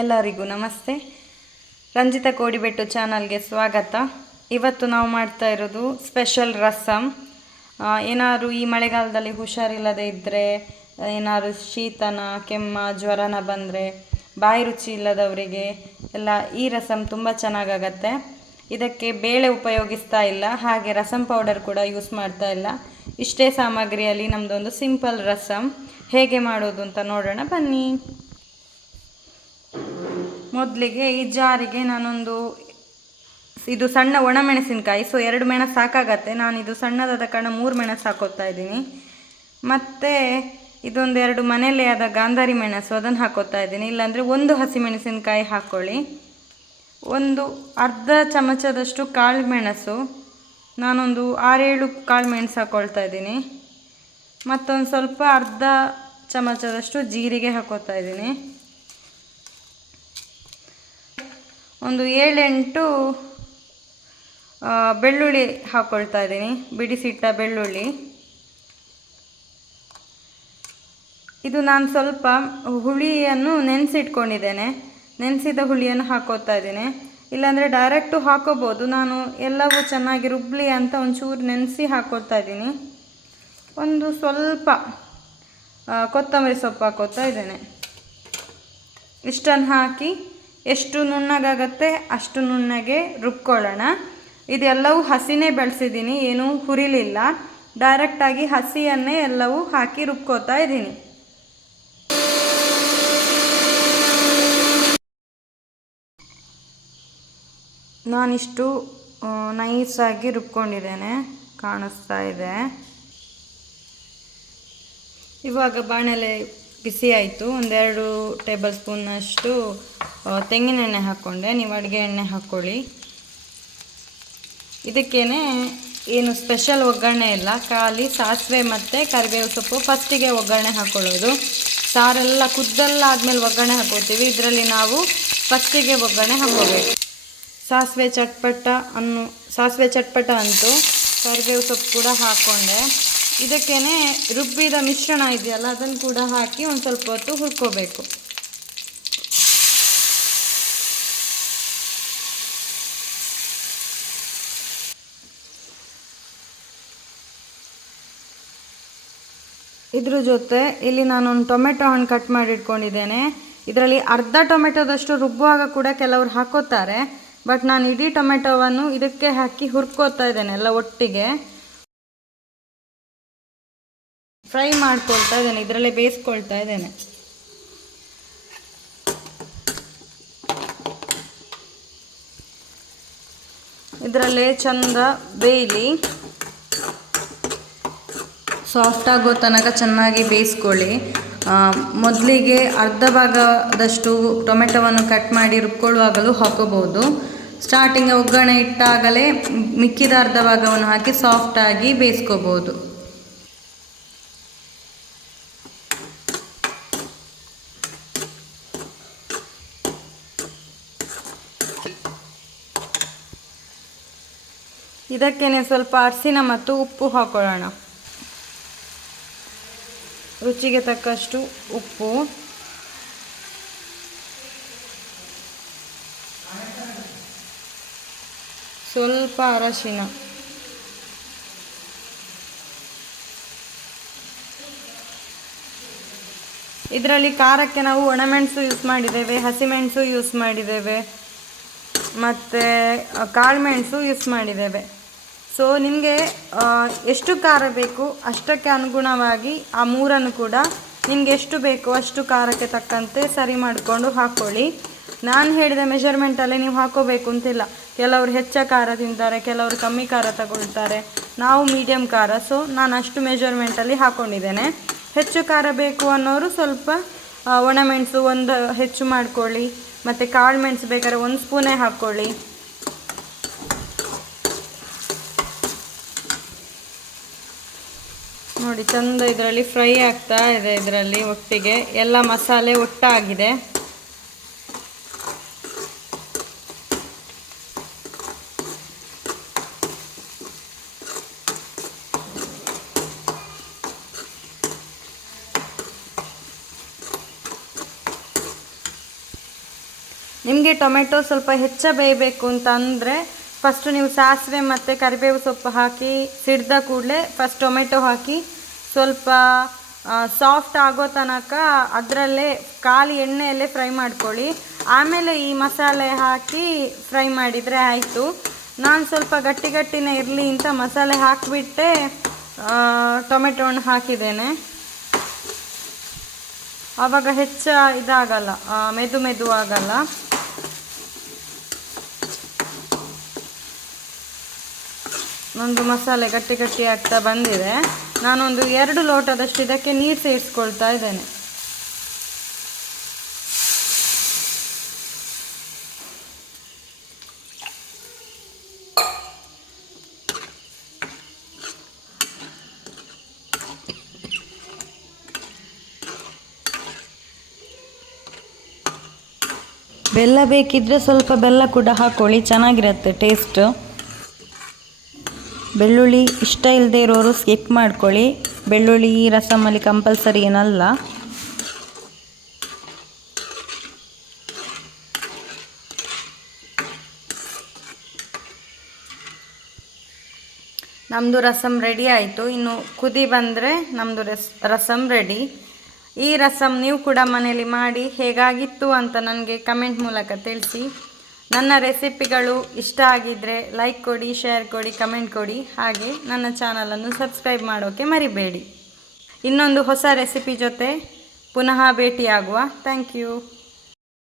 ಎಲ್ಲರಿಗೂ ನಮಸ್ತೆ. ರಂಜಿತಾ ಕೋಡಿಬೆಟ್ಟು ಚಾನಲ್ಗೆ ಸ್ವಾಗತ. ಇವತ್ತು ನಾವು ಮಾಡ್ತಾ ಇರೋದು ಸ್ಪೆಷಲ್ ರಸಮ್. ಏನಾದ್ರು ಈ ಮಳೆಗಾಲದಲ್ಲಿ ಹುಷಾರಿಲ್ಲದೆ ಇದ್ದರೆ, ಏನಾದ್ರು ಶೀತನ ಕೆಮ್ಮ ಜ್ವರನ ಬಂದರೆ, ಬಾಯಿ ರುಚಿ ಇಲ್ಲದವರಿಗೆ ಎಲ್ಲ ಈ ರಸಮ್ ತುಂಬ ಚೆನ್ನಾಗಾಗತ್ತೆ. ಇದಕ್ಕೆ ಬೇಳೆ ಉಪಯೋಗಿಸ್ತಾ ಇಲ್ಲ, ಹಾಗೆ ರಸಮ್ ಪೌಡರ್ ಕೂಡ ಯೂಸ್ ಮಾಡ್ತಾ ಇಲ್ಲ. ಇಷ್ಟೇ ಸಾಮಗ್ರಿಯಲ್ಲಿ ನಮ್ಮದೊಂದು ಸಿಂಪಲ್ ರಸಮ್ ಹೇಗೆ ಮಾಡೋದು ಅಂತ ನೋಡೋಣ ಬನ್ನಿ. ಮೊದಲಿಗೆ ಈ ಜಾರಿಗೆ ನಾನೊಂದು, ಇದು ಸಣ್ಣ ಒಣಮೆಣಸಿನಕಾಯಿ, ಸೊ 2 ಮೆಣಸು ಸಾಕಾಗತ್ತೆ. ನಾನಿದು ಸಣ್ಣದಾದ ಕಾರಣ 3 ಮೆಣಸು ಹಾಕೋತಾ ಇದ್ದೀನಿ. ಮತ್ತು ಇದೊಂದು 2 ಮನೆಯಲ್ಲೇ ಆದ ಗಾಂಧಾರಿ ಮೆಣಸು, ಅದನ್ನು ಹಾಕೋತಾ ಇದ್ದೀನಿ. ಇಲ್ಲಾಂದರೆ 1 ಹಸಿಮೆಣಸಿನಕಾಯಿ ಹಾಕ್ಕೊಳ್ಳಿ. ಒಂದು ಅರ್ಧ ಚಮಚದಷ್ಟು ಕಾಳು ಮೆಣಸು, ನಾನೊಂದು 6-7 ಕಾಳು ಮೆಣಸು ಹಾಕ್ಕೊಳ್ತಾ ಇದ್ದೀನಿ. ಮತ್ತೊಂದು ಸ್ವಲ್ಪ ಅರ್ಧ ಚಮಚದಷ್ಟು ಜೀರಿಗೆ ಹಾಕೋತಾ ಇದ್ದೀನಿ. ಒಂದು 7-8 ಬೆಳ್ಳುಳ್ಳಿ ಹಾಕ್ಕೊಳ್ತಾ ಇದ್ದೀನಿ, ಬಿಡಿಸಿಟ್ಟ ಬೆಳ್ಳುಳ್ಳಿ. ಇದು ನಾನು ಸ್ವಲ್ಪ ಹುಳಿಯನ್ನು ನೆನೆಸಿಟ್ಕೊಂಡಿದ್ದೇನೆ, ನೆನೆಸಿದ ಹುಳಿಯನ್ನು ಹಾಕೋತಾ ಇದ್ದೀನಿ. ಇಲ್ಲಾಂದರೆ ಡೈರೆಕ್ಟು ಹಾಕೋಬೋದು, ನಾನು ಎಲ್ಲವೂ ಚೆನ್ನಾಗಿ ರುಬ್ಬಲಿ ಅಂತ ಒಂಚೂರು ನೆನೆಸಿ ಹಾಕೋತಾ ಇದ್ದೀನಿ. ಒಂದು ಸ್ವಲ್ಪ ಕೊತ್ತಂಬರಿ ಸೊಪ್ಪು ಹಾಕೋತಾ ಇದ್ದೇನೆ. ಇಷ್ಟನ್ನು ಹಾಕಿ ಎಷ್ಟು ನುಣ್ಣಗಾಗತ್ತೆ ಅಷ್ಟು ನುಣ್ಣಗೆ ರುಬ್ಕೊಳ್ಳೋಣ. ಇದೆಲ್ಲವೂ ಹಸಿನೇ ಬೆಳೆಸಿದ್ದೀನಿ, ಏನೂ ಹುರಿಲಿಲ್ಲ, ಡೈರೆಕ್ಟಾಗಿ ಹಸಿಯನ್ನೇ ಎಲ್ಲವೂ ಹಾಕಿ ರುಬ್ಕೋತಾ ಇದ್ದೀನಿ. ನಾನಿಷ್ಟು ನೈಸಾಗಿ ರುಬ್ಕೊಂಡಿದ್ದೇನೆ, ಕಾಣಿಸ್ತಾ ಇದೆ. ಇವಾಗ ಬಾಣಲೆ ಬಿಸಿ ಆಯಿತು. 1-2 ಟೇಬಲ್ ಸ್ಪೂನ್ನಷ್ಟು ತೆಂಗಿನೆಣ್ಣೆ ಹಾಕ್ಕೊಂಡೆ. ನೀವು ಅಡುಗೆ ಎಣ್ಣೆ ಹಾಕ್ಕೊಳ್ಳಿ. ಇದಕ್ಕೇನೆ ಏನು ಸ್ಪೆಷಲ್ ಒಗ್ಗರಣೆ ಇಲ್ಲ, ಖಾಲಿ ಸಾಸಿವೆ ಮತ್ತು ಕರಿಬೇವು ಸೊಪ್ಪು ಫಸ್ಟಿಗೆ ಒಗ್ಗರಣೆ ಹಾಕ್ಕೊಳ್ಳೋದು. ಸಾರೆಲ್ಲ ಕುದ್ದೆಲ್ಲ ಆದಮೇಲೆ ಒಗ್ಗರಣೆ ಹಾಕೋತೀವಿ, ಇದರಲ್ಲಿ ನಾವು ಫಸ್ಟಿಗೆ ಒಗ್ಗರಣೆ ಹಾಕ್ಕೋಬೇಕು. ಸಾಸಿವೆ ಚಟ್ಪಟ ಅಂತು ಕರಿಬೇವು ಸೊಪ್ಪು ಕೂಡ ಹಾಕ್ಕೊಂಡೆ. ಇದಕ್ಕೇನೆ ರುಬ್ಬಿದ ಮಿಶ್ರಣ ಇದೆಯಲ್ಲ, ಅದನ್ನು ಕೂಡ ಹಾಕಿ ಒಂದು ಸ್ವಲ್ಪ ಹೊತ್ತು ಹುರ್ಕೋಬೇಕು. ಇದ್ರ ಜೊತೆ ಇಲ್ಲಿ ನಾನೊಂದು ಟೊಮೆಟೊ ಹಣ್ಣು ಕಟ್ ಮಾಡಿ ಇಟ್ಕೊಂಡಿದ್ದೇನೆ. ಇದರಲ್ಲಿ ಅರ್ಧ ಟೊಮೆಟೊದಷ್ಟು ರುಬ್ಬುವಾಗ ಕೂಡ ಕೆಲವರು ಹಾಕೋತಾರೆ, ಬಟ್ ನಾನು ಇಡೀ ಟೊಮೆಟೊವನ್ನು ಇದಕ್ಕೆ ಹಾಕಿ ಹುರ್ಕೋತಾ ಇದ್ದೇನೆ, ಎಲ್ಲ ಒಟ್ಟಿಗೆ ಫ್ರೈ ಮಾಡ್ಕೊಳ್ತಾ ಇದ್ದೇನೆ, ಇದರಲ್ಲೇ ಬೇಯಿಸ್ಕೊಳ್ತಾ ಇದ್ದೇನೆ. ಇದರಲ್ಲೇ ಚಂದ ಬೇಯಲಿ, ಸಾಫ್ಟ್ ಆಗೋ ತನಕ ಚೆನ್ನಾಗಿ ಬೇಯಿಸ್ಕೊಳ್ಳಿ. ಮೊದಲಿಗೆ ಅರ್ಧ ಭಾಗದಷ್ಟು ಟೊಮೆಟೊವನ್ನು ಕಟ್ ಮಾಡಿ ರುಬ್ಕೊಳ್ಳುವಾಗಲೂ ಹಾಕೋಬೋದು. ಸ್ಟಾರ್ಟಿಂಗ್ ಒಗ್ಗರಣೆ ಇಟ್ಟಾಗಲೇ ಮಿಕ್ಕಿದ ಅರ್ಧ ಭಾಗವನ್ನು ಹಾಕಿ ಸಾಫ್ಟಾಗಿ ಬೇಯಿಸ್ಕೋಬೋದು. ಇದಕ್ಕೇನೆ ಸ್ವಲ್ಪ ಅರಿಶಿನ ಮತ್ತು ಉಪ್ಪು ಹಾಕೊಳ್ಳೋಣ. ರುಚಿಗೆ ತಕ್ಕಷ್ಟು ಉಪ್ಪು, ಸ್ವಲ್ಪ ಅರಿಶಿನ, ಇದರಲ್ಲಿ ಖಾರಕ್ಕೆ ನಾವು ಒಣಮೆಣಸು ಯೂಸ್ ಮಾಡಿದ್ದೇವೆ, ಹಸಿಮೆಣಸು ಯೂಸ್ ಮಾಡಿದ್ದೇವೆ, ಮತ್ತು ಕಾಳುಮೆಣಸು ಯೂಸ್ ಮಾಡಿದ್ದೇವೆ. ಸೊ ನಿಮಗೆ ಎಷ್ಟು ಖಾರ ಬೇಕು ಅಷ್ಟಕ್ಕೆ ಅನುಗುಣವಾಗಿ ಆ 3 ಕೂಡ ನಿಮಗೆ ಎಷ್ಟು ಬೇಕು ಅಷ್ಟು ಖಾರಕ್ಕೆ ತಕ್ಕಂತೆ ಸರಿ ಮಾಡಿಕೊಂಡು ಹಾಕ್ಕೊಳ್ಳಿ. ನಾನು ಹೇಳಿದ ಮೆಷರ್ಮೆಂಟಲ್ಲೇ ನೀವು ಹಾಕೋಬೇಕು ಅಂತಿಲ್ಲ. ಕೆಲವರು ಹೆಚ್ಚು ಖಾರ ತಿಂತಾರೆ, ಕೆಲವರು ಕಮ್ಮಿ ಖಾರ ತಗೊಳ್ತಾರೆ, ನಾವು ಮೀಡಿಯಮ್ ಖಾರ, ಸೊ ನಾನು ಅಷ್ಟು ಮೆಷರ್ಮೆಂಟಲ್ಲಿ ಹಾಕ್ಕೊಂಡಿದ್ದೇನೆ. ಹೆಚ್ಚು ಖಾರ ಬೇಕು ಅನ್ನೋರು ಸ್ವಲ್ಪ ಒಣಮೆಣಸು ಒಂದು ಹೆಚ್ಚು ಮಾಡ್ಕೊಳ್ಳಿ, ಮತ್ತು ಕಾಳು ಮೆಣಸು ಬೇಕಾದ್ರೆ 1 ಸ್ಪೂನೇ ಹಾಕ್ಕೊಳ್ಳಿ. ನೋಡಿ ಚಂದ ಇದರಲ್ಲಿ ಫ್ರೈ ಆಗ್ತಾ ಇದೆ, ಇದರಲ್ಲಿ ಒಟ್ಟಿಗೆ ಎಲ್ಲ ಮಸಾಲೆ ಒಟ್ಟಾಗಿದೆ. ನಿಮಗೆ ಟೊಮೆಟೊ ಸ್ವಲ್ಪ ಹೆಚ್ಚ ಬೇಯಬೇಕು ಅಂತ ಅಂದರೆ ಫಸ್ಟು ನೀವು ಸಾಸಿವೆ ಮತ್ತು ಕರಿಬೇವು ಸೊಪ್ಪು ಹಾಕಿ ಸಿಡ್ದ ಕೂಡಲೇ ಫಸ್ಟ್ ಟೊಮೆಟೊ ಹಾಕಿ ಸ್ವಲ್ಪ ಸಾಫ್ಟ್ ಆಗೋ ತನಕ ಅದರಲ್ಲೇ ಖಾಲಿ ಎಣ್ಣೆಯಲ್ಲೇ ಫ್ರೈ ಮಾಡ್ಕೊಳ್ಳಿ. ಆಮೇಲೆ ಈ ಮಸಾಲೆ ಹಾಕಿ ಫ್ರೈ ಮಾಡಿದರೆ ಆಯಿತು. ನಾನು ಸ್ವಲ್ಪ ಗಟ್ಟಿನೇ ಇರಲಿ ಅಂತ ಮಸಾಲೆ ಹಾಕಿಬಿಟ್ಟೆ ಟೊಮೆಟೊ ಹಾಕಿದ್ದೇನೆ. ಆವಾಗ ಇದಾಗಲ್ಲ, ಮೆದು ಆಗಲ್ಲ. ಒಂದು ಮಸಾಲೆ ಗಟ್ಟಿ ಆಗ್ತಾ ಬಂದಿದೆ. ನಾನೊಂದು 2 ಲೋಟದಷ್ಟು ಇದಕ್ಕೆ ನೀರು ಸೇರಿಸ್ಕೊಳ್ತಾ ಇದ್ದೇನೆ. ಬೆಲ್ಲ ಬೇಕಿದ್ರೆ ಸ್ವಲ್ಪ ಬೆಲ್ಲ ಕೂಡ ಹಾಕ್ಕೊಳ್ಳಿ, ಚೆನ್ನಾಗಿರುತ್ತೆ ಟೇಸ್ಟ್. ಬೆಳ್ಳುಳ್ಳಿ ಇಷ್ಟ ಇಲ್ಲದೆ ಇರೋರು ಸ್ಕಿಪ್ ಮಾಡ್ಕೊಳ್ಳಿ. ಬೆಳ್ಳುಳ್ಳಿ ರಸಮಲ್ಲಿ ಕಂಪಲ್ಸರಿ ಏನಲ್ಲ. ನಮ್ಮದು ರಸಮ್ ರೆಡಿ ಆಯಿತು. ಇನ್ನು ಕುದಿ ಬಂದರೆ ನಮ್ಮದು ರಸಮ್ ರೆಡಿ. ಈ ರಸಮ್ ನೀವು ಕೂಡ ಮನೇಲಿ ಮಾಡಿ ಹೇಗಾಗಿತ್ತು ಅಂತ ನನಗೆ ಕಮೆಂಟ್ ಮೂಲಕ ತಿಳಿಸಿ. ನನ್ನ ರೆಸಿಪಿಗಳು ಇಷ್ಟ ಆಗಿದ್ದರೆ ಲೈಕ್ ಕೊಡಿ, ಶೇರ್ ಕೊಡಿ, ಕಮೆಂಟ್ ಕೊಡಿ. ಹಾಗೆ ನನ್ನ ಚಾನಲನ್ನು ಸಬ್ಸ್ಕ್ರೈಬ್ ಮಾಡೋಕ್ಕೆ ಮರಿಬೇಡಿ. ಇನ್ನೊಂದು ಹೊಸ ರೆಸಿಪಿ ಜೊತೆ ಪುನಃ ಭೇಟಿಯಾಗುವ. Thank you.